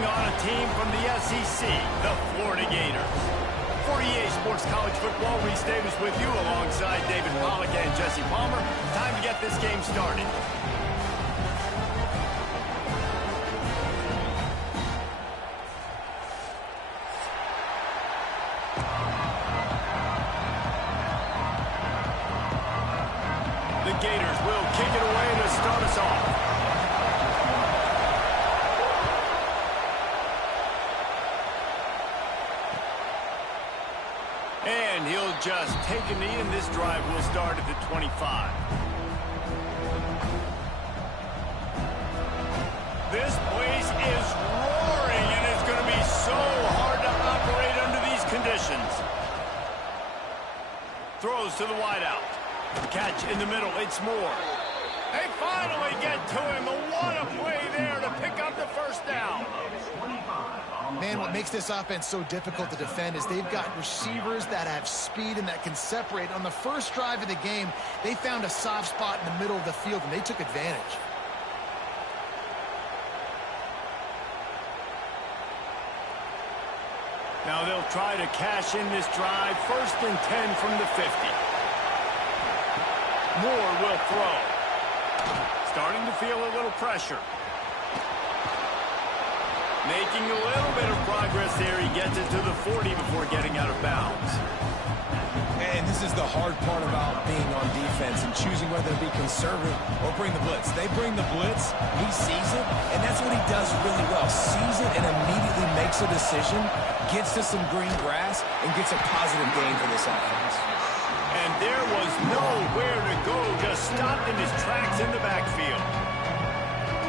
taking on a team from the SEC, the Florida Gators. For EA Sports College Football, Reese Davis with you alongside David Pollack and Jesse Palmer. Time to get this game started. The Gators will kick it away to start us off. And he'll just take a knee, and this drive will start at the 25. This place is roaring, and it's going to be so hard to operate under these conditions. Throws to the wideout. Catch in the middle, it's Moore. They finally get to him. What a play there to pick up the first down. Man, what makes this offense so difficult to defend is they've got receivers that have speed and that can separate. On the first drive of the game, they found a soft spot in the middle of the field, and they took advantage. Now they'll try to cash in this drive. 1st and 10 from the 50. Moore will throw. Starting to feel a little pressure. Making a little bit of progress there. He gets it to the 40 before getting out of bounds. And this is the hard part about being on defense and choosing whether to be conservative or bring the blitz. They bring the blitz, he sees it, and that's what he does really well. Sees it and immediately makes a decision, gets to some green grass, and gets a positive gain for this offense. And there was nowhere to go, just stopped in his tracks in the backfield.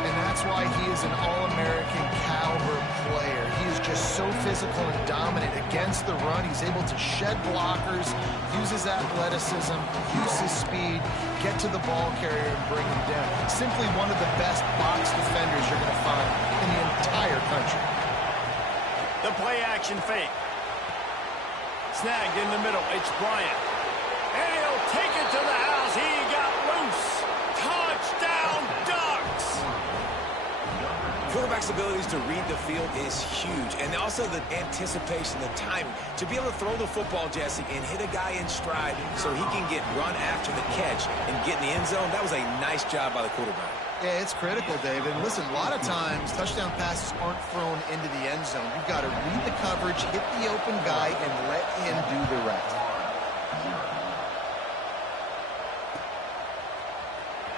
And that's why he is an All-American caliber player. He is just so physical and dominant against the run. He's able to shed blockers, use his athleticism, use his speed, get to the ball carrier and bring him down. Simply one of the best box defenders you're going to find in the entire country. The play action fake. Snagged in the middle. It's Bryant. And he'll take it to the house. He got loose. Touchdown, Ducks! Quarterback's abilities to read the field is huge, and also the anticipation, the timing. To be able to throw the football, Jesse, and hit a guy in stride so he can get run after the catch and get in the end zone, that was a nice job by the quarterback. Yeah, it's critical, David. And listen, a lot of times, touchdown passes aren't thrown into the end zone. You've got to read the coverage, hit the open guy, and let him do the rest.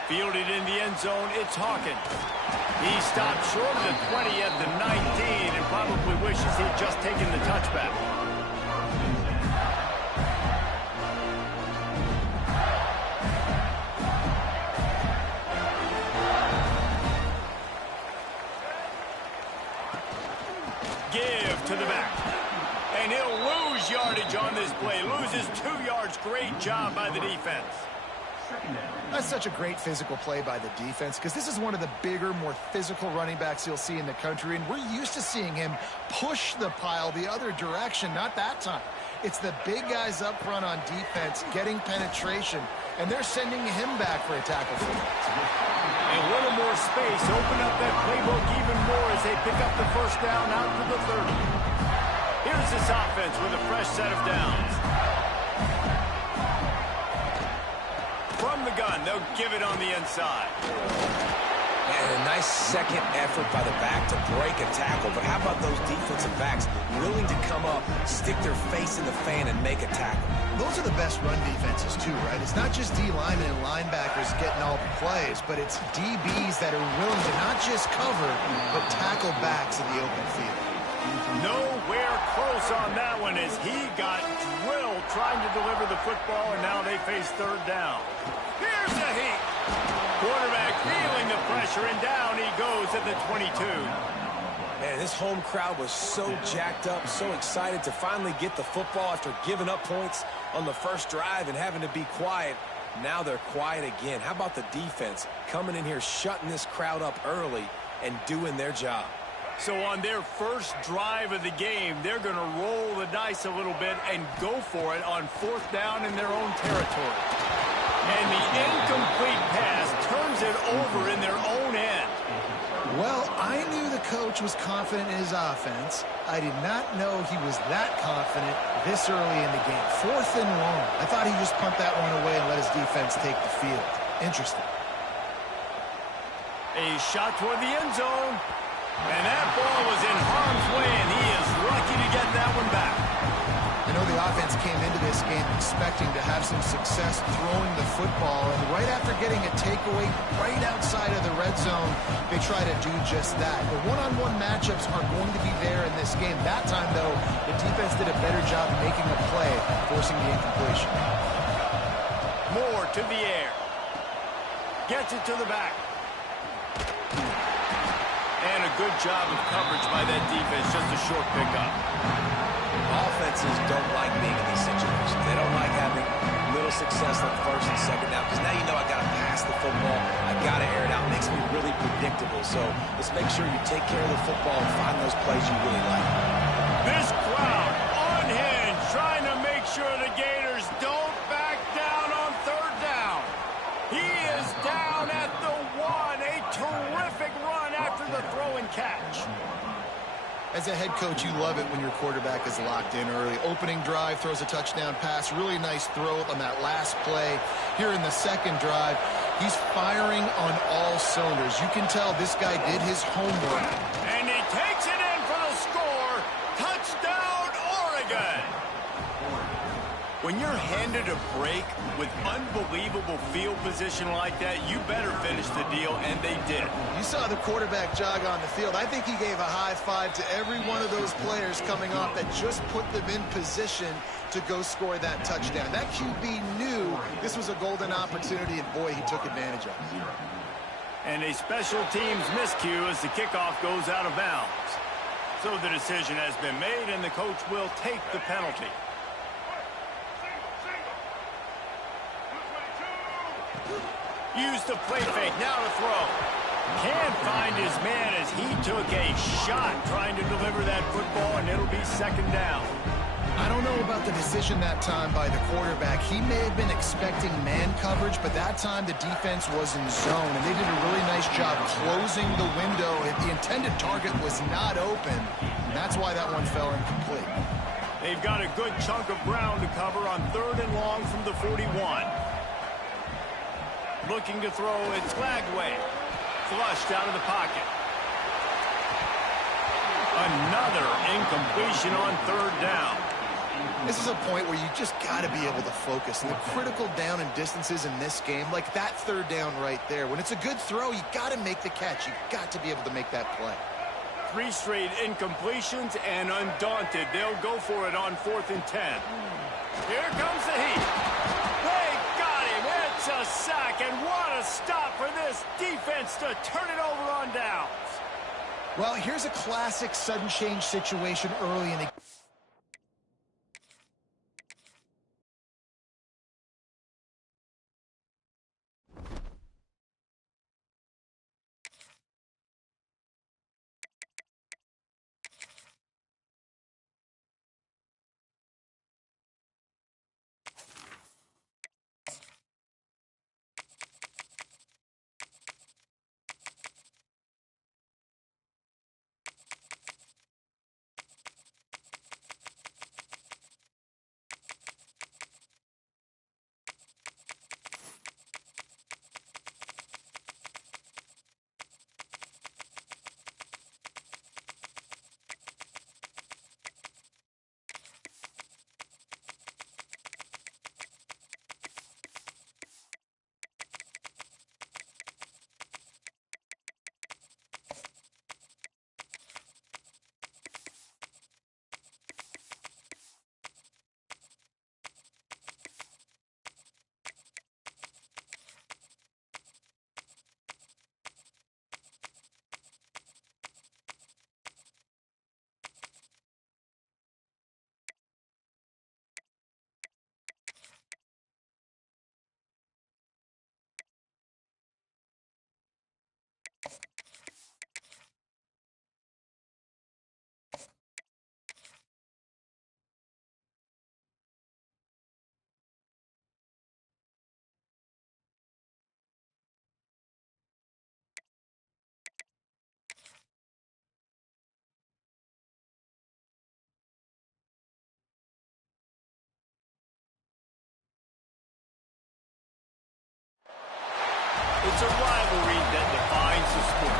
Fielded in the end zone, it's Hawkins. He stopped short of the 20 at the 19 and probably wishes he'd just taken the touchback. Give to the back. And he'll lose yardage on this play. Loses 2 yards. Great job by the defense. That's such a great physical play by the defense because this is one of the bigger, more physical running backs you'll see in the country, and we're used to seeing him push the pile the other direction. Not that time. It's the big guys up front on defense getting penetration, and they're sending him back for a tackle for it. A little more space. Open up that playbook even more as they pick up the first down out to the 30. Here's this offense with a fresh set of downs. From the gun, they'll give it on the inside. And a nice second effort by the back to break a tackle. But how about those defensive backs willing to come up, stick their face in the fan, and make a tackle? Those are the best run defenses, too, right? It's not just D linemen and linebackers getting all the plays, but it's DBs that are willing to not just cover, but tackle backs in the open field. Nowhere close on that one as he got drilled trying to deliver the football, and now they face 3rd down. Here's the heat. Quarterback feeling the pressure, and down he goes at the 22. Man, this home crowd was so jacked up, so excited to finally get the football after giving up points on the first drive and having to be quiet. Now they're quiet again. How about the defense coming in here, shutting this crowd up early and doing their job? So on their first drive of the game, they're going to roll the dice a little bit and go for it on 4th down in their own territory. And the incomplete pass turns it over in their own end. Well, I knew the coach was confident in his offense. I did not know he was that confident this early in the game. 4th and long. I thought he just punt that one away and let his defense take the field. Interesting. A shot toward the end zone. And that ball was in harm's way, and he is lucky to get that one back. I know the offense came into this game expecting to have some success throwing the football, and right after getting a takeaway right outside of the red zone, they try to do just that. The one-on-one matchups are going to be there in this game. That time, though, the defense did a better job making a play, forcing the incompletion. Moore to the air. Gets it to the back. And a good job of coverage by that defense, just a short pickup. Offenses don't like being in these situations. They don't like having little success on 1st and 2nd down, because now you know I got to pass the football, I got to air it out. It makes me really predictable. So let's make sure you take care of the football and find those plays you really like. This crowd unhinged, trying to make sure the Gators don't back down on 3rd down. He is down at the 1. A terrific run after the throw and catch. As a head coach, you love it when your quarterback is locked in early. Opening drive, throws a touchdown pass. Really nice throw on that last play. Here in the 2nd drive, he's firing on all cylinders. You can tell this guy did his homework. And he takes it in for the score. Touchdown, Oregon. When you're handed a break with unbelievable field position like that, you better finish the deal, and they did. You saw the quarterback jog on the field. I think he gave a high five to every one of those players coming off that just put them in position to go score that touchdown. That QB knew this was a golden opportunity, and boy, he took advantage of it. And a special teams miscue as the kickoff goes out of bounds. So the decision has been made, and the coach will take the penalty. Used the play fake, now to throw. Can't find his man as he took a shot trying to deliver that football, and it'll be 2nd down. I don't know about the decision that time by the quarterback. He may have been expecting man coverage, but that time the defense was in zone, and they did a really nice job closing the window. The intended target was not open, and that's why that one fell incomplete. They've got a good chunk of ground to cover on 3rd and long from the 41. Looking to throw, it's Flagway. Flushed out of the pocket. Another incompletion on 3rd down. This is a point where you just got to be able to focus. And the critical down and distances in this game, like that 3rd down right there, when it's a good throw, you got to make the catch. You got to be able to make that play. 3 straight incompletions, and undaunted, they'll go for it on 4th and 10. Here comes the heat. They got him. It's a sack, and what a stop for this defense to turn it over on downs. Well, here's a classic sudden change situation early in the game. It's a rivalry that defines the sport.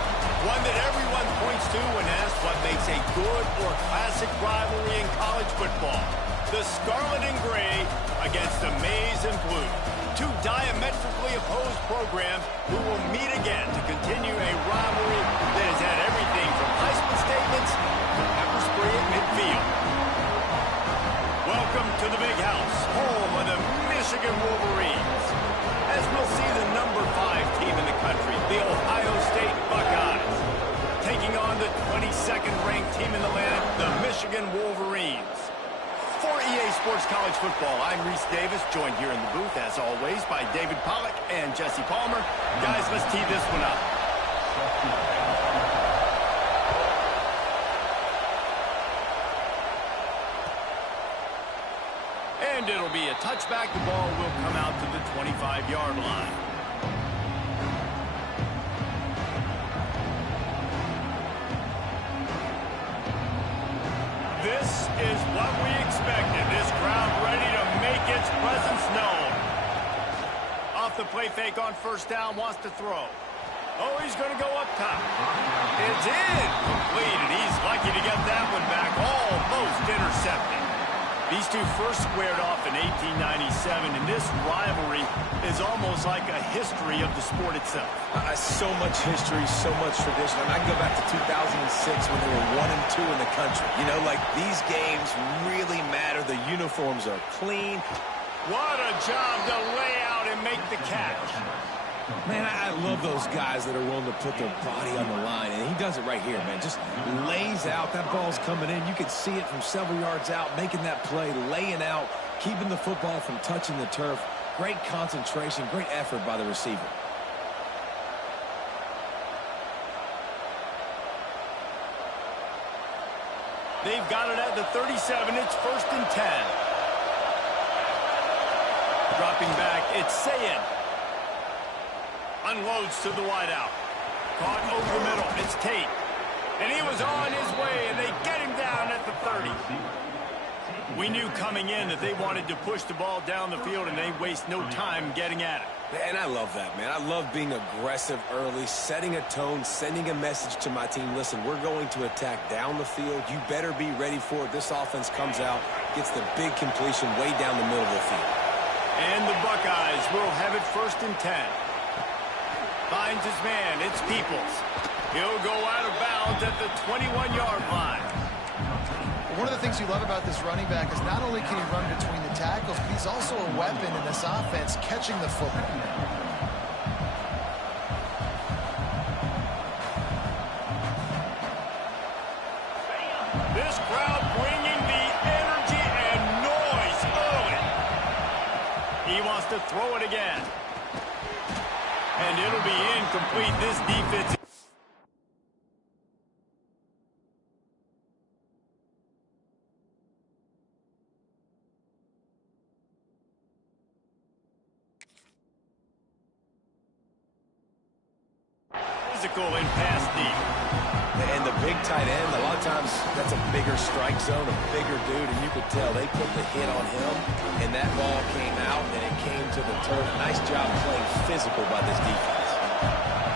One that everyone points to when asked what makes a good or classic rivalry in college football. The Scarlet and Gray against the Maize and Blue. Two diametrically opposed programs who will meet again to continue a rivalry that has had everything from Heisman statements to pepper spray at midfield. Welcome to the Big House, home of the Michigan Wolverines. As we'll see the number 5 team in the country, the Ohio State Buckeyes, taking on the 22nd ranked team in the land, the Michigan Wolverines. For EA Sports College Football, I'm Reese Davis, joined here in the booth, as always, by David Pollack and Jesse Palmer. Guys, let's tee this one up. And it'll be a touchback. The ball will come out to the 25-yard line. This is what we expected. This crowd ready to make its presence known. Off the play fake on first down, wants to throw. Oh, he's going to go up top. It's in. Complete, and he's lucky to get that one back. Almost intercepted. These two first squared off in 1897, and this rivalry is almost like a history of the sport itself. So much history, so much tradition. I can go back to 2006 when they were 1-2 in the country. You know, like, these games really matter. The uniforms are clean. What a job to lay out and make the catch. Man, I love those guys that are willing to put their body on the line, and he does it right here, man. Just lays out. That ball's coming in. You can see it from several yards out, making that play, laying out, keeping the football from touching the turf. Great concentration, great effort by the receiver. They've got it at the 37. It's 1st and 10. Dropping back, it's Sayin. Unloads to the wideout. Caught over the middle. It's Tate. And he was on his way, and they get him down at the 30. We knew coming in that they wanted to push the ball down the field, and they waste no time getting at it. And I love that, man. I love being aggressive early, setting a tone, sending a message to my team. Listen, we're going to attack down the field. You better be ready for it. This offense comes out, gets the big completion way down the middle of the field. And the Buckeyes will have it 1st and 10. Finds his man. It's Peoples. He'll go out of bounds at the 21-yard line. One of the things you love about this running back is not only can he run between the tackles, but he's also a weapon in this offense, catching the football. This crowd bringing the energy and noise early. He wants to throw it again. And it'll be incomplete. This defense. Physical and pass deep. And the big tight end, a lot of times that's a bigger strike zone, a bigger dude, and you could tell they put the hit on him, and that ball came out, and it came to the turf. Nice job playing physical by this defense.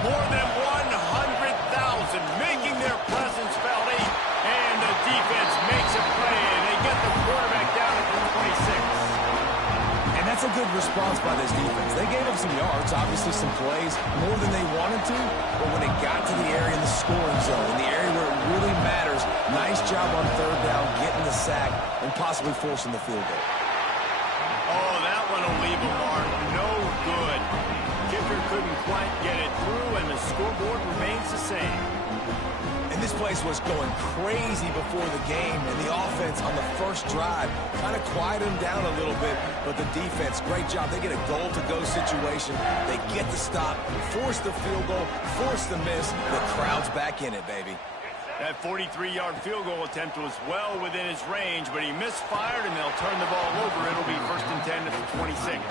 More than 100,000 making their presence felt, and the defense makes a play, and they get the quarterback down at the 26. And that's a good response by this defense. They gave up some yards, obviously some plays, more than they wanted to, but when it got to the area in the scoring zone, in the area where it really matters, nice job on 3rd down, getting the sack, and possibly forcing the field goal. Oh, that one will leave a mark. No good. Kicker couldn't quite get it through, and the scoreboard remains the same. And this place was going crazy before the game, and the offense on the first drive kind of quieted them down a little bit, but the defense, great job. They get a goal-to-go situation. They get the stop, force the field goal, force the miss. The crowd's back in it, baby. That 43-yard field goal attempt was well within his range, but he misfired, and they'll turn the ball over. It'll be 1st and 10 at the 26.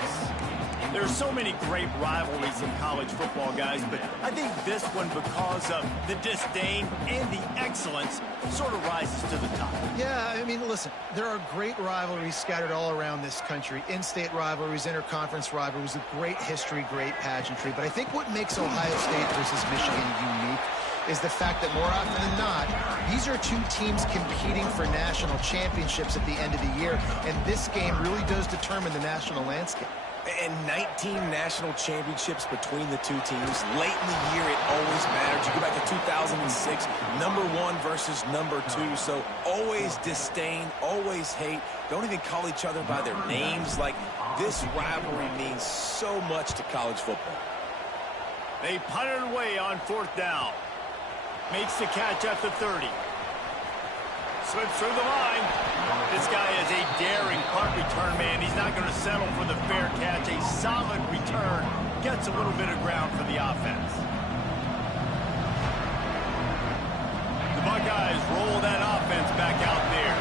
There's so many great rivalries in college football, guys, but I think this one, because of the disdain and the excellence, sort of rises to the top. Yeah, I mean, listen, there are great rivalries scattered all around this country. In-state rivalries, interconference rivalries, with great history, great pageantry. But I think what makes Ohio State versus Michigan unique is the fact that more often than not, these are two teams competing for national championships at the end of the year, and this game really does determine the national landscape. And 19 national championships between the two teams. Late in the year, it always matters. You go back to 2006, #1 versus #2. So always disdain, always hate. Don't even call each other by their names. Like, this rivalry means so much to college football. They punted away on 4th down. Makes the catch at the 30. Slips through the line. This guy is a daring punt return man. He's not going to settle for the fair catch. A solid return. Gets a little bit of ground for the offense. The Buckeyes roll that offense back out there.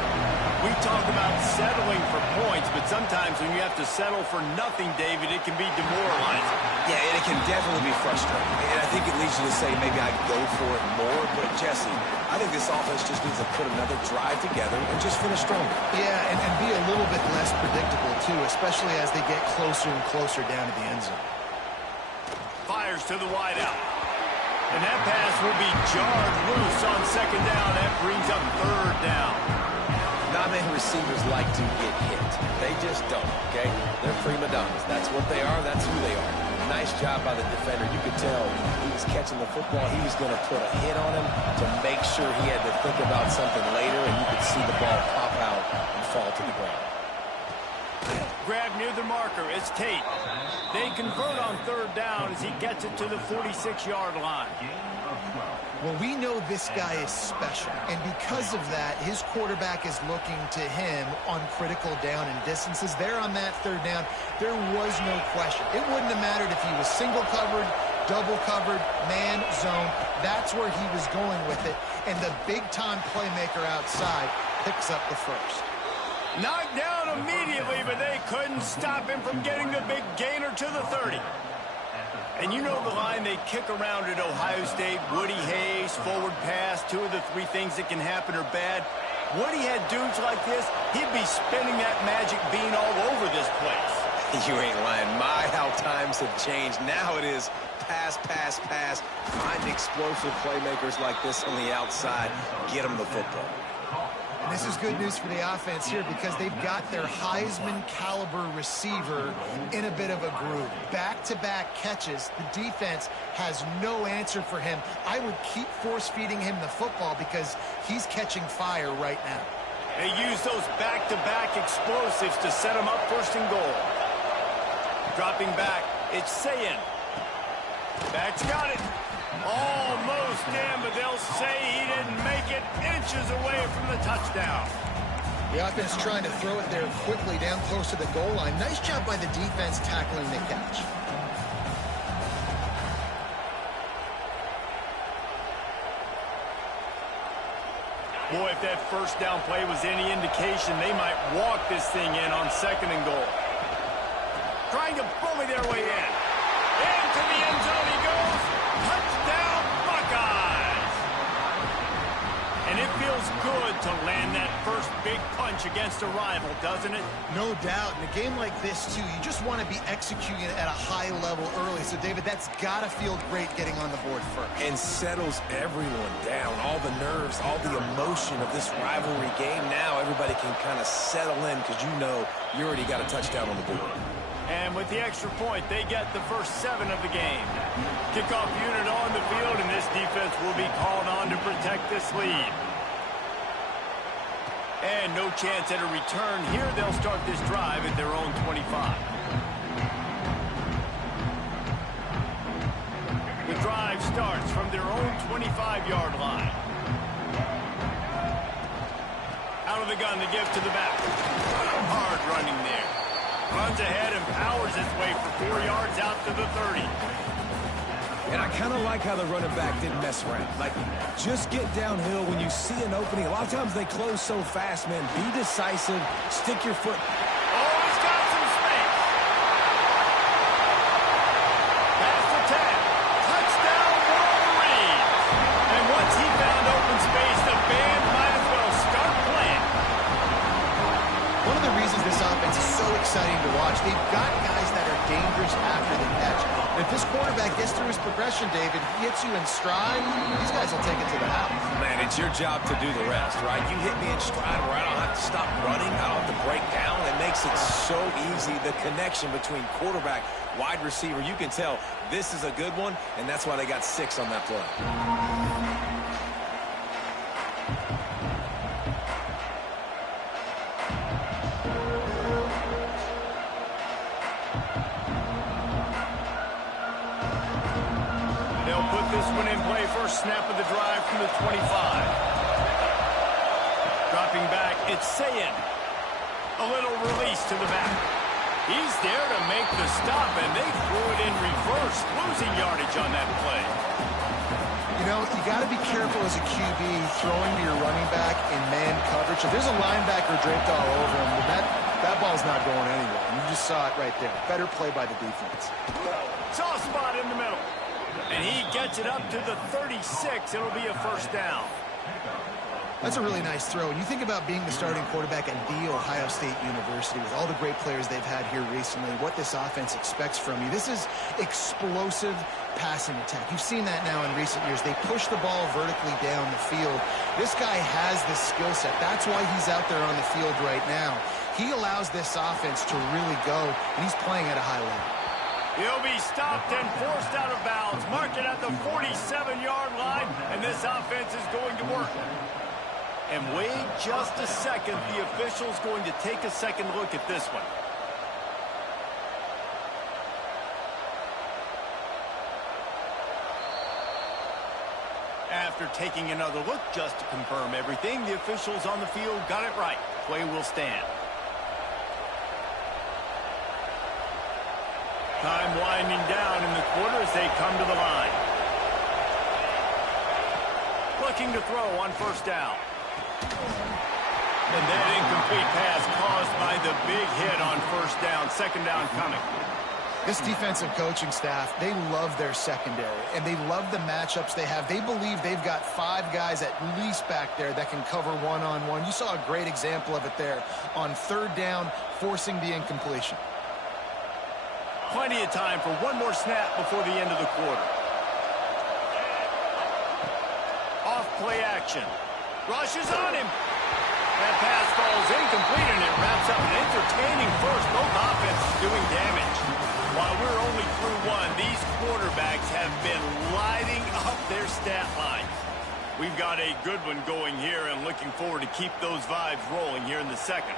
We talk about settling for points, but sometimes when you have to settle for nothing, David, it can be demoralizing. Yeah, and it can definitely be frustrating. And I think it leads you to say maybe I go for it more. But, Jesse, I think this offense just needs to put another drive together and just finish stronger. Yeah, and be a little bit less predictable, too, especially as they get closer and closer down to the end zone. Fires to the wideout. And that pass will be jarred loose on 2nd down. That brings up 3rd down. Not many receivers like to get hit. They just don't, okay? They're prima donnas. That's what they are. That's who they are. Nice job by the defender. You could tell he was catching the football. He was going to put a hit on him to make sure he had to think about something later, and you could see the ball pop out and fall to the ground. Grab near the marker. It's Tate. They convert on 3rd down as he gets it to the 46-yard line. Well, we know this guy is special, and because of that, his quarterback is looking to him on critical down and distances. There on that 3rd down, there was no question. It wouldn't have mattered if he was single covered, double covered, man, zone. That's where he was going with it, and the big-time playmaker outside picks up the first. Knocked down immediately, but they couldn't stop him from getting the big gainer to the 30. And you know the line they kick around at Ohio State, Woody Hayes, forward pass, 2 of the 3 things that can happen are bad. Woody had dudes like this, he'd be spinning that magic bean all over this place. You ain't lying. My, how times have changed. Now it is pass, pass, pass. Find explosive playmakers like this on the outside. Get them the football. And this is good news for the offense here because they've got their Heisman-caliber receiver in a bit of a groove. Back-to-back catches. The defense has no answer for him. I would keep force-feeding him the football because he's catching fire right now. They use those back-to-back explosives to set him up 1st and goal. Dropping back, it's Sayin. Back's got it. Almost in, but they'll say he didn't make it, inches away from the touchdown. The offense trying to throw it there quickly down close to the goal line. Nice job by the defense tackling the catch. Boy, if that 1st down play was any indication, they might walk this thing in on 2nd and goal. Trying to bully their way in. Into the end zone he goes. Touchdown, Buckeyes! And it feels good to land that first big punch against a rival, doesn't it? No doubt. In a game like this, too, you just want to be executing it at a high level early. So, David, that's got to feel great getting on the board first. And settles everyone down. All the nerves, all the emotion of this rivalry game. Now everybody can kind of settle in because you know you already got a touchdown on the board. And with the extra point, they get the first 7 of the game. Kickoff unit on the field, and this defense will be called on to protect this lead. And no chance at a return here. They'll start this drive at their own 25. The drive starts from their own 25-yard line. Out of the gun, the give to the back. Hard running there. Runs ahead and powers his way for 4 yards out to the 30. And I kind of like how the running back didn't mess around. Like, just get downhill when you see an opening. A lot of times they close so fast, man. Be decisive. Stick your foot. Oh, he's got some space. they've got guys that are dangerous after the catch. And if this quarterback gets through his progression, David, he hits you in stride, these guys will take it to the house. Man, it's your job to do the rest, right? You hit me in stride where I don't have to stop running, I don't have to break down. It makes it so easy, the connection between quarterback, wide receiver. You can tell this is a good one, and that's why they got 6 on that play. They'll put this one in play. First snap of the drive from the 25. Dropping back, it's Sayin. A little release to the back. He's there to make the stop, and they threw it in reverse, losing yardage on that play. You know, you got to be careful as a QB throwing to your running back in man coverage. If there's a linebacker draped all over him, that ball's not going anywhere. And you just saw it right there. Better play by the defense. Soft spot in the middle. And he gets it up to the 36. It'll be a first down. That's a really nice throw. And you think about being the starting quarterback at The Ohio State University with all the great players they've had here recently, what this offense expects from you. This is explosive passing attack. You've seen that now in recent years. They push the ball vertically down the field. This guy has this skill set. That's why he's out there on the field right now. He allows this offense to really go, and he's playing at a high level. He'll be stopped and forced out of bounds. Mark it at the 47-yard line, and this offense is going to work. And wait just a second. The official's going to take a second look at this one. After taking another look just to confirm everything, the officials on the field got it right. Play will stand. Time winding down in the quarter as they come to the line. Looking to throw on first down. And that incomplete pass caused by the big hit on first down. Second down coming. This defensive coaching staff, they love their secondary, and they love the matchups they have. They believe they've got 5 guys at least back there that can cover one-on-one. You saw a great example of it there on third down, forcing the incompletion. Plenty of time for one more snap before the end of the quarter. Off play action. Rushes on him. That pass falls incomplete, and it wraps up an entertaining first. Both offenses doing damage. While we're only through one, these quarterbacks have been lighting up their stat lines. We've got a good one going here, and looking forward to keep those vibes rolling here in the second.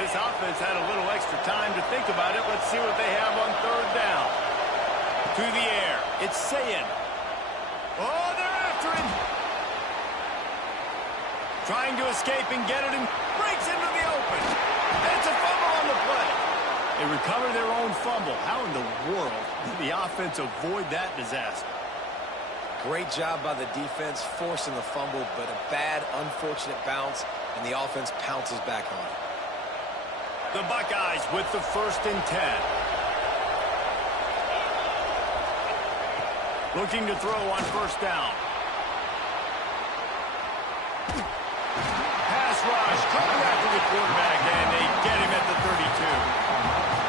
This offense had a little extra time to think about it. Let's see what they have on third down. To the air. It's Sayin. Oh, they're after him. Trying to escape and get it, and breaks into the open. It's a fumble on the play. They recover their own fumble. How in the world did the offense avoid that disaster? Great job by the defense forcing the fumble, but a bad, unfortunate bounce, and the offense pounces back on it. The Buckeyes with the 1st and 10. Looking to throw on first down. Pass rush, coming after the quarterback, and they get him at the 32.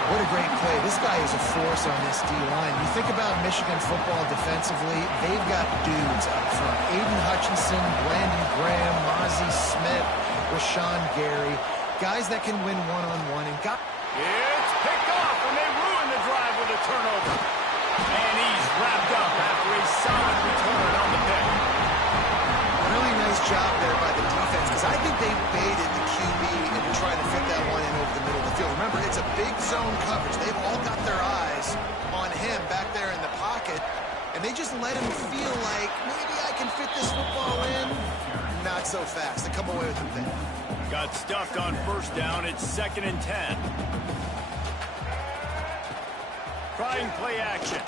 What a great play. This guy is a force on this D-line. You think about Michigan football defensively, they've got dudes up front. Aiden Hutchinson, Brandon Graham, Mozzie Smith, Rashawn Gary. Guys that can win one-on-one. And It's picked off, and they ruin the drive with a turnover. And he's wrapped up after a solid return on the pick. Really nice job there by the defense, because I think they baited the QB into trying to fit that one in over the middle of the field. Remember, it's a big zone coverage. They've all got their eyes on him back there in the pocket, and they just let him feel like, maybe I can fit this football in. Not so fast. They come away with the pick. Got stuffed on first down. It's 2nd and 10. Trying play action.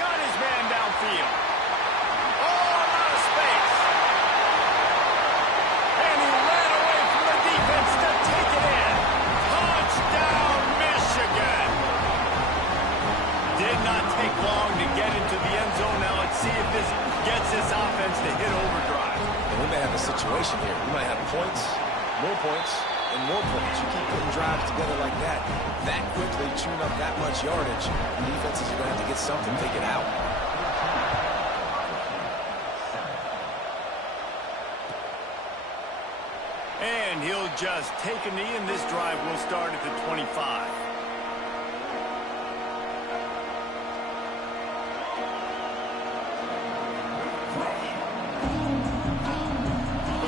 Got his man downfield. Oh, a lot of space. And he ran away from the defense to take it in. Touchdown, Michigan. Did not take long to get into the end zone. Now let's see if this gets this offense to hit overdrive. And we may have a situation here. We might have points, More points and more points. You keep putting drives together like that quickly, chewing up that much yardage, defenses are going to have to get something, take it out. And he'll just take a knee, and this drive will start at the 25.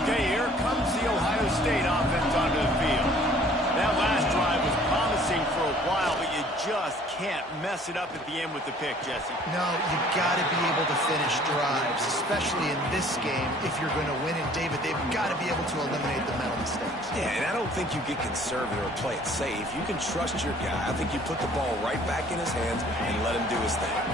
Okay, here comes the Ohio State offense onto the field. That last drive was promising for a while, but you just can't mess it up at the end with the pick, Jesse. No, you've got to be able to finish drives, especially in this game. If you're going to win it, David, they've got to be able to eliminate the mental mistakes. Yeah, and I don't think you get conservative or play it safe. You can trust your guy. I think you put the ball right back in his hands and let him do his thing.